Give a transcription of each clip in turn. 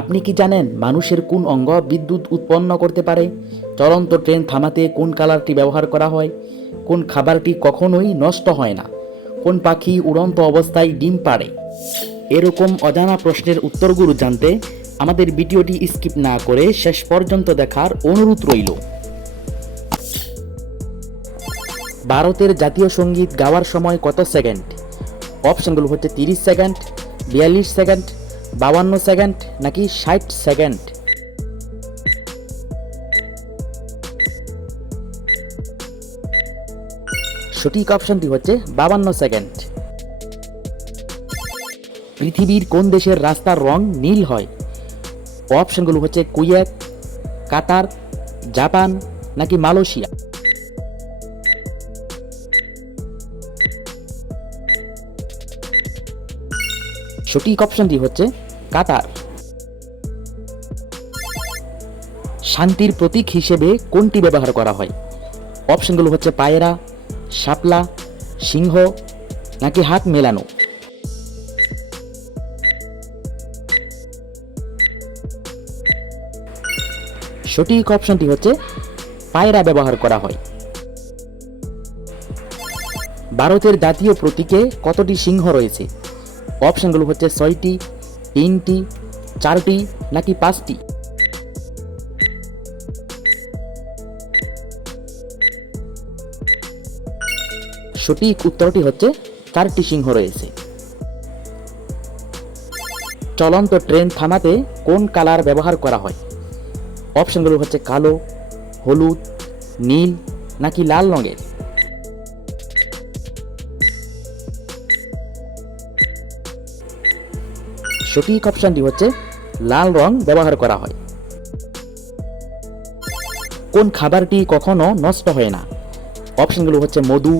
আপনি কি জানেন মানুষের কোন অঙ্গ বিদ্যুৎ উৎপন্ন করতে পারে? চলন্ত ট্রেন থামাতে কোন কালারটি ব্যবহার করা হয়? কোন খাবারটি কখনোই নষ্ট হয় না? কোন পাখি উড়ন্ত অবস্থায় ডিম পাড়ে? এরকম অজানা প্রশ্নের উত্তরগুলো জানতে আমাদের ভিডিওটি স্কিপ না করে শেষ পর্যন্ত দেখার অনুরোধ রইল। ভারতের জাতীয় সঙ্গীত গাওয়ার সময় কত সেকেন্ড? অপশনগুলো হচ্ছে 30 সেকেন্ড, 42 সেকেন্ড, 52 সেকেন্ড নাকি 60 সেকেন্ড। সঠিক অপশনটি হচ্ছে 52 সেকেন্ড। পৃথিবীর কোন দেশের রাস্তার রং নীল হয়? অপশনগুলো হচ্ছে কুয়েত, কাতার, জাপান নাকি মালয়েশিয়া। সঠিক অপশনটি হচ্ছে কাতার। শান্তির প্রতীক হিসেবে কোনটি ব্যবহার করা হয়? অপশনগুলো হচ্ছে পায়রা, শাপলা, সিংহ নাকি হাত মেলানো। সঠিক অপশনটি হচ্ছে পায়রা ব্যবহার করা হয়। ভারতের জাতীয় প্রতীকে কতটি সিংহ রয়েছে? অপশনগুলো হচ্ছে 6টি, 3টি, 4টি নাকি 5টি। সঠিক উত্তরটি হচ্ছে 4টি সিংহ রয়েছে। চলন্ত ট্রেন থামাতে কোন কালার ব্যবহার করা হয়? অপশনগুলো হচ্ছে কালো, হলুদ, নীল নাকি লাল রঙের। সঠিক অপশনটি হচ্ছে লাল রং ব্যবহার করা হয়। কোন খাবারটি কখনো নষ্ট হয় না? অপশনগুলো হচ্ছে মধু,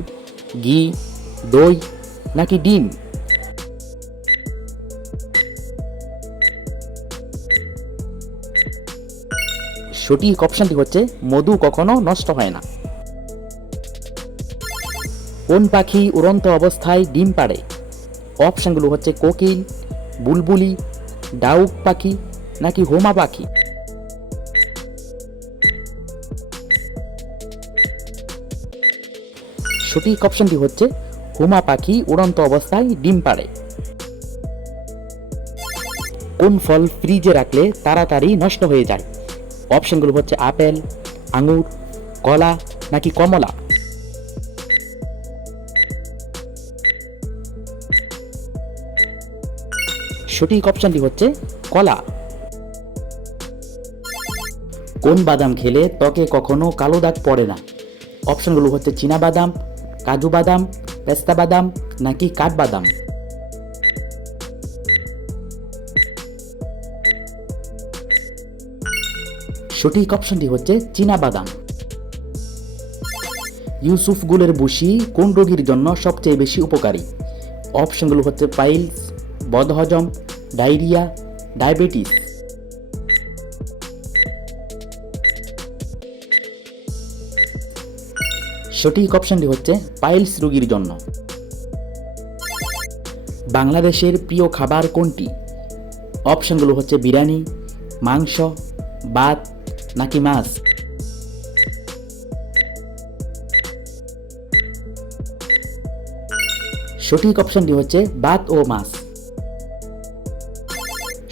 ঘি, দই নাকি ডিম। সঠিক অপশনটি হচ্ছে মধু কখনো নষ্ট হয় না। কোন পাখি উড়ন্ত অবস্থায় ডিম পাড়ে? অপশনগুলো হচ্ছে কোকিল, বুলবুলি, ডাউক পাখি নাকি হোমা পাখি। সঠিক অপশনটি হচ্ছে হোমা পাখি উড়ন্ত অবস্থায় ডিম পাড়ে। কোন ফল ফ্রিজে রাখলে তাড়াতাড়ি নষ্ট হয়ে যায়? অপশনগুলো হচ্ছে আপেল, আঙুর, কলা নাকি কমলা। সঠিক অপশনটি হচ্ছে কলা। কোন বাদাম খেলে ত্বকে কখনো কালো দাগ পড়ে না? অপশনগুলো হচ্ছে চীনা বাদাম, কাজু বাদাম, পেস্তা বাদাম নাকি কাঠবাদাম। সঠিক অপশনটি হচ্ছে চীনা বাদাম। ইউসুফ গুলের ভুসি কোন রোগীর জন্য সবচেয়ে বেশি উপকারী? অপশনগুলো হচ্ছে পাইলস, বদহজম, ডায়রিয়া, ডায়াবেটিস। সঠিক অপশনটি হচ্ছে পাইলস রোগীর জন্য। বাংলাদেশের প্রিয় খাবার কোনটি? অপশনগুলো হচ্ছে বিরিয়ানি, মাংস, ভাত নাকি মাছ। সঠিক অপশনটি হচ্ছে ভাত ও মাছ।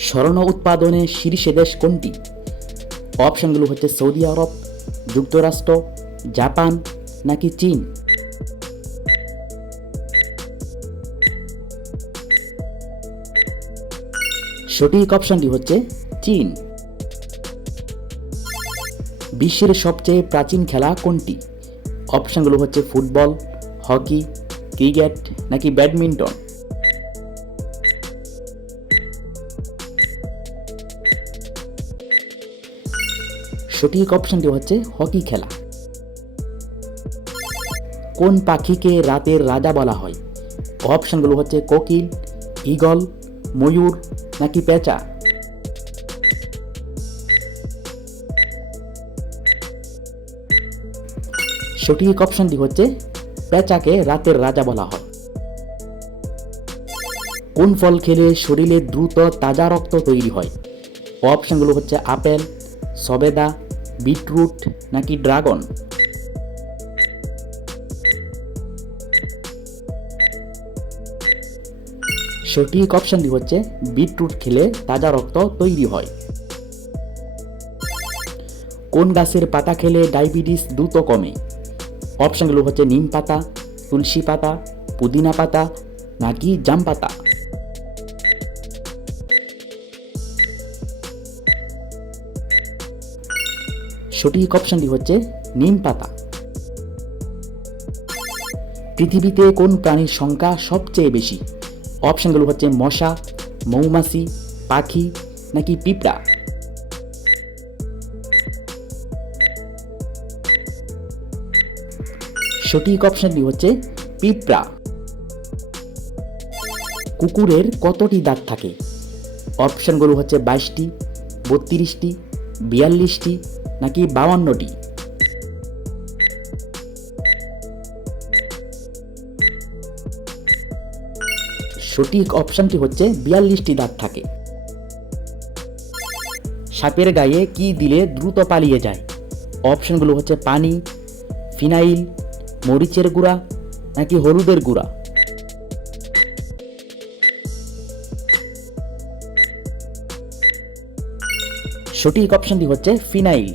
স্বর্ণ উৎপাদনে শীর্ষে দেশ কোনটি? অপশনগুলো হচ্ছে সৌদি আরব, যুক্তরাষ্ট্র, জাপান নাকি চীন। সঠিক অপশনটি হচ্ছে চীন। বিশ্বের সবচেয়ে প্রাচীন খেলা কোনটি? অপশনগুলো হচ্ছে ফুটবল, হকি, ক্রিকেট নাকি ব্যাডমিন্টন। সঠিক অপশনটি হচ্ছে হকি খেলা। কোন পাখিকে রাতের রাজা বলা হয়? অপশনগুলো হচ্ছে কোকিল, ঈগল, ময়ূর নাকি পেঁচা। সঠিক অপশনটি হচ্ছে পেঁচাকে রাতের রাজা বলা হয়। কোন ফল খেলে শরীরে দ্রুত তাজা রক্ত তৈরি হয়? অপশানগুলো হচ্ছে আপেল, সবেদা, বিটরুট নাকি ড্রাগন। সঠিক অপশানটি হচ্ছে বিটরুট খেলে তাজা রক্ত তৈরি হয়। কোন গাছের পাতা খেলে ডায়াবেটিস দ্রুত কমে? অপশানগুলো হচ্ছে নিম পাতা, তুলসী পাতা, পুদিনা পাতা নাকি জাম পাতা। সঠিক অপশানটি হচ্ছে নিম পাতা। পৃথিবীতে কোন প্রাণীর সংখ্যা সবচেয়ে বেশি? অপশানগুলো হচ্ছে মশা, মৌমাছি, পাখি নাকি পিঁপড়া। সঠিক অপশানটি হচ্ছে পিঁপড়া। কুকুরের কতটি দাঁত থাকে? অপশানগুলো হচ্ছে 22টি, 32টি, 42টি নাকি 52টি। সঠিক অপশানটি হচ্ছে 42টি দাঁত থাকে। সাপের গায়ে কি দিলে দ্রুত পালিয়ে যায়? অপশানগুলো হচ্ছে পানি, ফিনাইল, মরিচের গুঁড়া নাকি হলুদের গুঁড়া। সঠিক অপশানটি হচ্ছে ফিনাইল।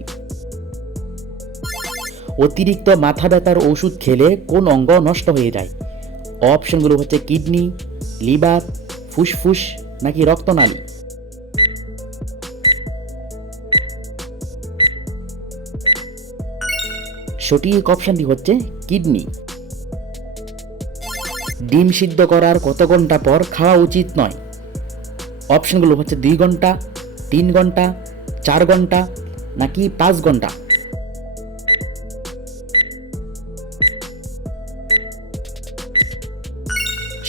অতিরিক্ত মাথা ব্যথার ওষুধ খেলে কোন অঙ্গ নষ্ট হয়ে যায়? অপশনগুলো হচ্ছে কিডনি, লিভার, ফুসফুস নাকি রক্তনালী। সঠিক অপশনটি হচ্ছে কিডনি। ডিম সিদ্ধ করার কত ঘন্টা পর খাওয়া উচিত নয়? অপশনগুলো হচ্ছে 2 ঘন্টা, 3 ঘন্টা, 4 ঘন্টা নাকি 5 ঘন্টা।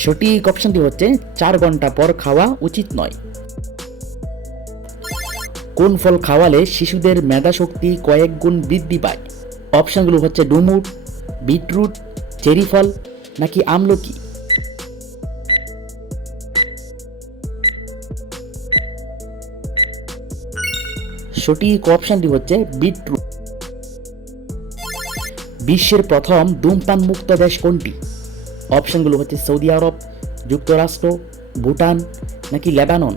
সঠিক অপশনটি হচ্ছে 4 ঘন্টা পর খাওয়া উচিত নয়। কোন ফল খাওয়ালে শিশুদের মেধা শক্তি কয়েক গুণ বৃদ্ধি পায়? অপশনগুলো হচ্ছে ডুমুর, বিটরুট, চেরি ফল নাকি আমলকি। সঠিক অপশনটি হচ্ছে বিটরুট। বিশ্বের প্রথম ধূমপান মুক্ত দেশ কোনটি? অপশনগুলো হচ্ছে সৌদি আরব, যুক্তরাষ্ট্র, ভুটান নাকি লেবানন।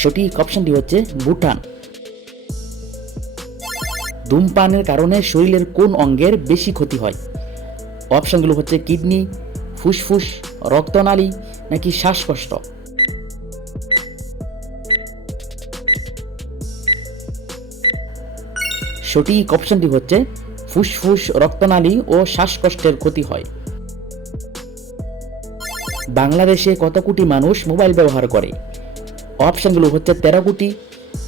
সঠিক অপশনটি হচ্ছে ভুটান। ধূমপানের কারণে শরীরের কোন অঙ্গের বেশি ক্ষতি হয়? অপশনগুলো হচ্ছে কিডনি, ফুসফুস, রক্তনালী নাকি শ্বাসকষ্ট। সঠিক অপশনটি হচ্ছে ফুসফুস, রক্তনালী ও শ্বাসকষ্টের ক্ষতি হয়। বাংলাদেশে কত কোটি মানুষ মোবাইল ব্যবহার করে? অপশনগুলো হচ্ছে 13 কোটি,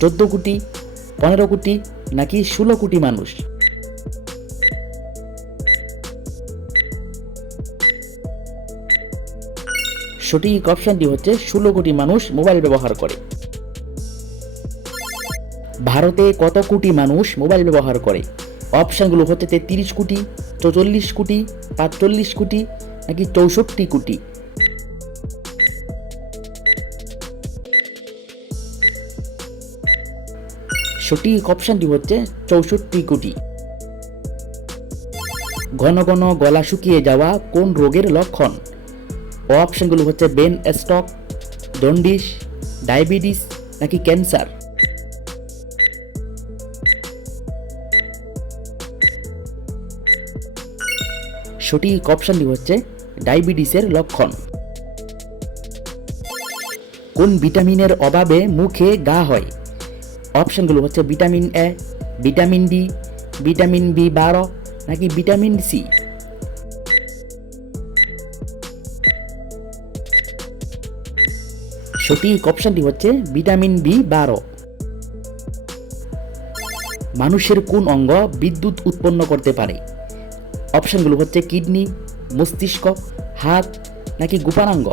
14 কোটি, 15 কোটি নাকি 16 কোটি মানুষ। সঠিক অপশনটি হচ্ছে 16 কোটি মানুষ মোবাইল ব্যবহার করে। ভারতে কত কোটি মানুষ মোবাইল ব্যবহার করে? অপশনগুলো হচ্ছে 33 কোটি, 44 কোটি, 45 কোটি নাকি 64 কোটি। সঠিক অপশনটি হচ্ছে 64 কোটি। ঘন ঘন গলা শুকিয়ে যাওয়া কোন রোগের লক্ষণ? অপশনগুলো হচ্ছে ব্রেন স্ট্রোক, জন্ডিস, ডায়াবেটিস নাকি ক্যান্সার। সঠিক অপশনটি হচ্ছে ডায়াবেটিসের লক্ষণ। কোন ভিটামিনের অভাবে মুখে ঘা হয়? অপশনগুলো হচ্ছে vitamin A, vitamin D, vitamin বি12 নাকি ভিটামিন সি। সঠিক অপশনটি হচ্ছে ভিটামিন বি12। মানুষের কোন অঙ্গ বিদ্যুৎ উৎপন্ন করতে পারে? অপশনগুলো হচ্ছে কিডনি, মস্তিষ্ক, হাত নাকি গোপনাঙ্গ।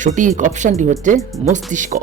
সঠিক অপশনটি হচ্ছে মস্তিষ্ক।